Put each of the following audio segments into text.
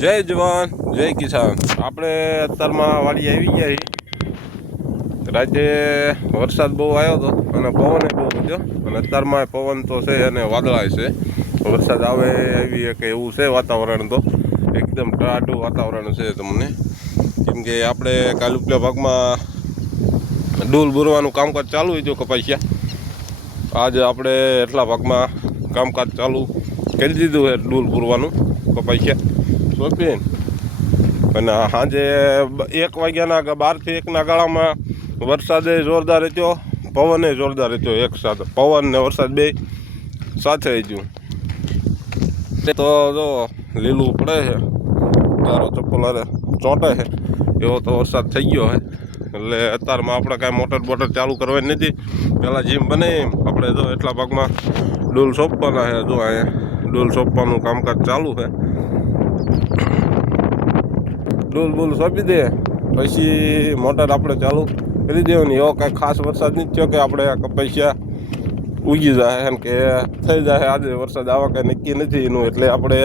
જય જવાન જય કિસાન। આપણે અત્યારમાં વાડી આવી ગયા છીએ। રાતે વરસાદ બહુ આવ્યો હતો અને પવન બહુ વધ્યો અને અત્યારમાં પવન તો છે અને વાદળાય છે। વરસાદ આવે એવી કે એવું છે વાતાવરણ, તો એકદમ ટાઢું વાતાવરણ છે તમને, કેમ કે આપણે કાલ ઉપલા ભાગમાં ડૂલ ભરવાનું કામકાજ ચાલુ હોય કપાસિયા। આજે આપણે એટલા ભાગમાં કામકાજ ચાલુ કરી દીધું છે ડૂલ ભરવાનું કપાસિયા સોંપીને। અને સાંજે 1 વાગ્યાના 12 થી 1ના ગાળામાં વરસાદે જોરદાર હતો, પવને જોરદાર હતો, એક સાથે પવન ને વરસાદ બે સાથે હતું। તો જો લીલું પડે છે, તારો ચપ્પલ અરે ચોંટે છે એવો તો વરસાદ થઈ ગયો છે। એટલે અત્યારમાં આપણે કાંઈ મોટર ચાલુ કરવાની નથી, પહેલાં જેમ બને એમ આપણે જો એટલા ભાગમાં ડૂલ સોંપવાના છે। જો અહીંયા ડૂલ સોંપવાનું કામકાજ ચાલુ છે। ડૂલ બૂલ સોંપી દે પછી મોટર આપણે ચાલુ કરી દેવાની। એવો કાંઈ ખાસ વરસાદ નથી થયો કે આપણે કપાસિયા ઉગી જાય એમ કે થઈ જાય। આજે વરસાદ આવા કાંઈ નક્કી નથી એનું, એટલે આપણે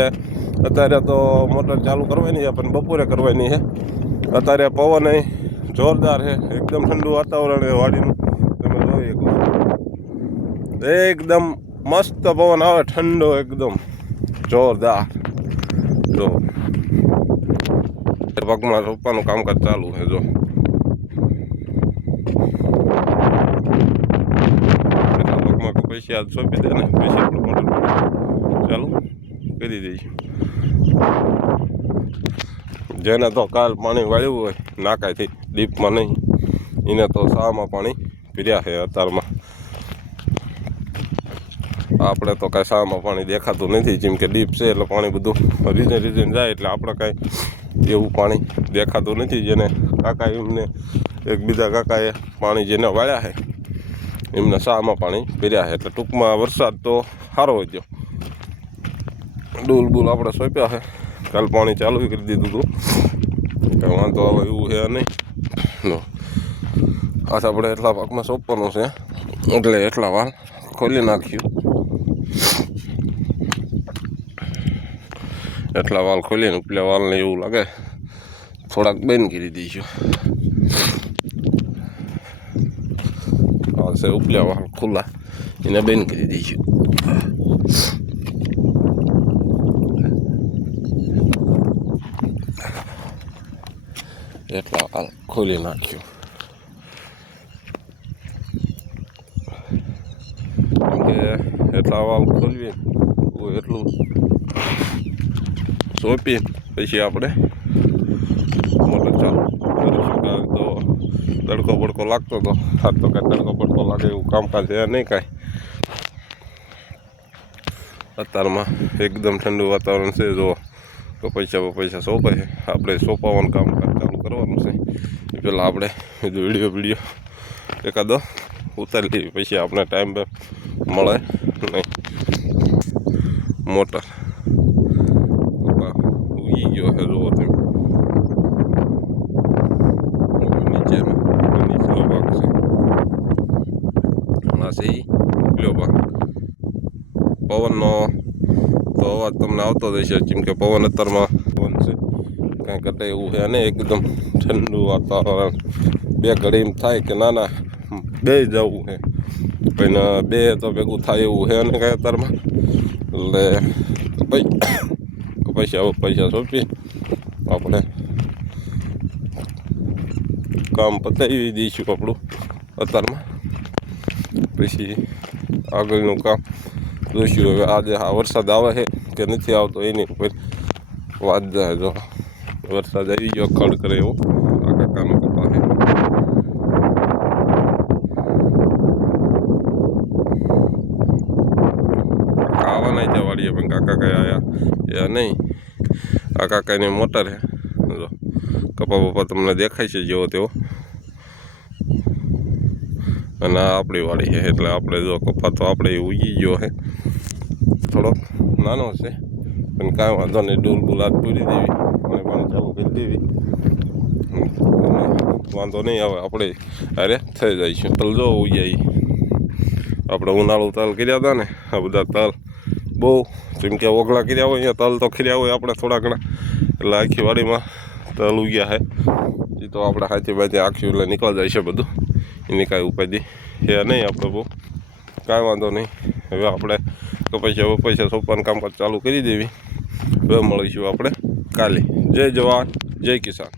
અત્યારે તો મોટર ચાલુ કરવાની છે, પણ બપોરે કરવાની છે। અત્યારે પવન જોરદાર છે, એકદમ ઠંડુ વાતાવરણ છે વાડીનું, તમે જોઈ શકો એકદમ મસ્ત પવન આવે, ઠંડો એકદમ જોરદાર। જો ભાગમાં રોપવાનું કામકાજ ચાલુ છે। જો ભાગમાં કપાસિયા સોંપી દે ને પછી આપણે મોટર ચાલુ કરી દઈશું। જેને તો કાલ પાણી વાળ્યું હોય નાકાઈથી ડીપમાં નહીં, એને તો શામાં પાણી પીર્યા છે અત્યારમાં। આપણે તો કાંઈ શામાં પાણી દેખાતું નથી, જેમ કે ડીપ છે એટલે પાણી બધું રીઝન જાય, એટલે આપણે કાંઈ એવું પાણી દેખાતું નથી। જેને કાકા એમને એકબીજા કાકાએ પાણી જેને વાળ્યા છે એમને શામાં પાણી પીર્યા છે, એટલે ટૂંકમાં વરસાદ તો સારો હોય। ડૂલ બૂલ આપણે સોંપ્યા છે, કાલ પાણી ચાલુ કરી દીધું હતું, કંઈ વાંધો આવે એવું છે નહીં। આ આપણે એટલા ભાગમાં સોંપવાનું છે, એટલે એટલા વાલ ખોલી નાખ્યું, એટલા વાલ ખોલીને ઉપલા વાલને એવું લાગે થોડાક બંધ કરી દઈશું। આ છે ઉપલા વાલ ખુલ્લા, એને બંધ કરી દઈશું। એટલા વાલ ખોલી નાખ્યું, કે એટલા વાલ ખોલવી એટલું સોંપી પછી આપણે મોટર ચાલુ કરીશું। કારણ તો તડકો બડકો લાગતો હતો, આ તો કાંઈ તડકો બડકો લાગે એવું કામકાજ છે નહીં કાંઈ। અત્યારમાં એકદમ ઠંડુ વાતાવરણ છે। જો પૈસા સોંપે છે, આપણે સોંપાવાનું કામકાજ ચાલુ કરવાનું છે। એ પહેલાં આપણે વિડીયો એકાદો ઉતારી લઈએ, પછી આપણે ટાઈમ મળે નહીં। મોટર ઉગી ગયો છે, જુઓ તમે નીચેનો ભાગ છે, આ છે ઉપલો ભાગ। પવનનો તો અવાજ તમને આવતો જ હશે, જેમ કે પવન અત્યારમાં પવન છે, કાંઈ ઘટે એવું છે નહીં, એકદમ ઠંડુ વાતાવરણ। બે ઘડી એમ થાય કે ના બે જવું છે, પણ બે તો ભેગું થાય એવું છે ને કાંઈ અત્યારમાં। એટલે પૈસા સોંપી આપણે કામ પતાવી દઈશું આપણું અત્યારમાં, પછી આગળનું કામ જોઈશું। હવે આજે આ વરસાદ આવે છે કે નથી આવતો એની ઉપર વાત જાય। જો વરસાદ આવી ગયો ખડ કરે એવો આ કાકાનો કપા છે। આવવાના ત્યાં વાળીએ પણ કાકા કઈ આવ્યા એ નહીં। આ કાકાની મોટર છે, જો કપા બપા તમને દેખાય છે જેવો તેવો, અને આ આપણી વાડી છે, એટલે આપણે જો કપા તો આપણે ઉગી ગયો છે, થોડોક નાનો છે પણ કાંઈ વાંધો નહીં। ડૂલ બૂલ હાથ પૂરી દેવી અને પાણી ચાલુ કરી દેવી, વાંધો નહીં આવે, આપણે અરે થઈ જઈશું। તલ જો ઉગ્યા, આપણે ઉનાળુ તલ કર્યા હતા ને, આ બધા તલ બહુ બહુ જેમ કે ઓગળા કર્યા હોય અહીંયા તલ તો ખીર્યા હોય આપણે થોડા ઘણા, એટલે આખી વાડીમાં તલ ઉગ્યા છે. એ તો આપણે હાથી બાથી આખી એટલે નીકળી જાય છે બધું, એની કાંઈ ઉપાધિ એ નહીં આપણે બહુ, કાંઈ વાંધો નહીં. હવે આપણે કપાસિયા સોંપવાનું કામકાજ ચાલુ કરી દેવી. હવે મળીશું આપણે કાલે. જય જવાન જય કિસાન.